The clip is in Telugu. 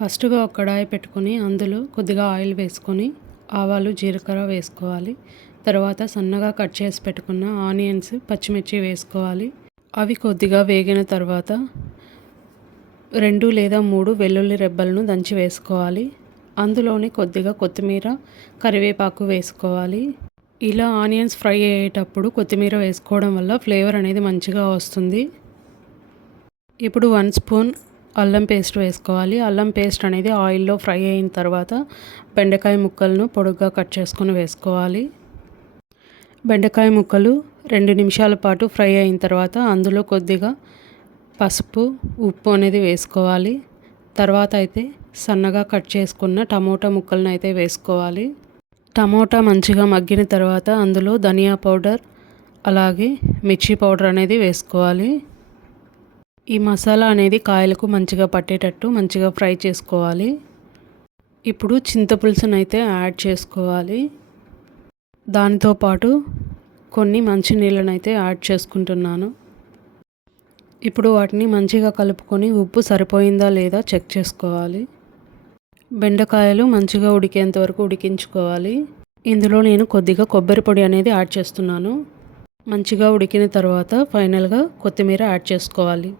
ఫస్ట్గా ఒక కడాయి పెట్టుకొని అందులో కొద్దిగా ఆయిల్ వేసుకొని ఆవాలు జీలకర్ర వేసుకోవాలి. తర్వాత సన్నగా కట్ చేసి పెట్టుకున్న ఆనియన్స్ పచ్చిమిర్చి వేసుకోవాలి. అవి కొద్దిగా వేగిన తర్వాత రెండు లేదా మూడు వెల్లుల్లి రెబ్బలను దంచి వేసుకోవాలి. అందులోనే కొద్దిగా కొత్తిమీర కరివేపాకు వేసుకోవాలి. ఇలా ఆనియన్స్ ఫ్రై అయ్యేటప్పుడు కొత్తిమీర వేసుకోవడం వల్ల ఫ్లేవర్ అనేది మంచిగా వస్తుంది. ఇప్పుడు వన్ స్పూన్ అల్లం పేస్ట్ వేసుకోవాలి. అల్లం పేస్ట్ అనేది ఆయిల్లో ఫ్రై అయిన తర్వాత బెండకాయ ముక్కలను పొడుగ్గా కట్ చేసుకొని వేసుకోవాలి. బెండకాయ ముక్కలు రెండు నిమిషాల పాటు ఫ్రై అయిన తర్వాత అందులో కొద్దిగా పసుపు ఉప్పు అనేది వేసుకోవాలి. తర్వాత అయితే సన్నగా కట్ చేసుకున్న టమోటా ముక్కలను అయితే వేసుకోవాలి. టమోటా మంచిగా మగ్గిన తర్వాత అందులో ధనియా పౌడర్ అలాగే మిర్చి పౌడర్ అనేది వేసుకోవాలి. ఈ మసాలా అనేది కాయలకు మంచిగా పట్టేటట్టు మంచిగా ఫ్రై చేసుకోవాలి. ఇప్పుడు చింతపులుసును అయితే యాడ్ చేసుకోవాలి. దానితో పాటు కొన్ని మంచి నీళ్ళను అయితే యాడ్ చేసుకుంటున్నాను. ఇప్పుడు వాటిని మంచిగా కలుపుకొని ఉప్పు సరిపోయిందా లేదా చెక్ చేసుకోవాలి. బెండకాయలు మంచిగా ఉడికేంత వరకు ఉడికించుకోవాలి. ఇందులో నేను కొద్దిగా కొబ్బరి పొడి అనేది యాడ్ చేస్తున్నాను. మంచిగా ఉడికిన తర్వాత ఫైనల్గా కొత్తిమీర యాడ్ చేసుకోవాలి.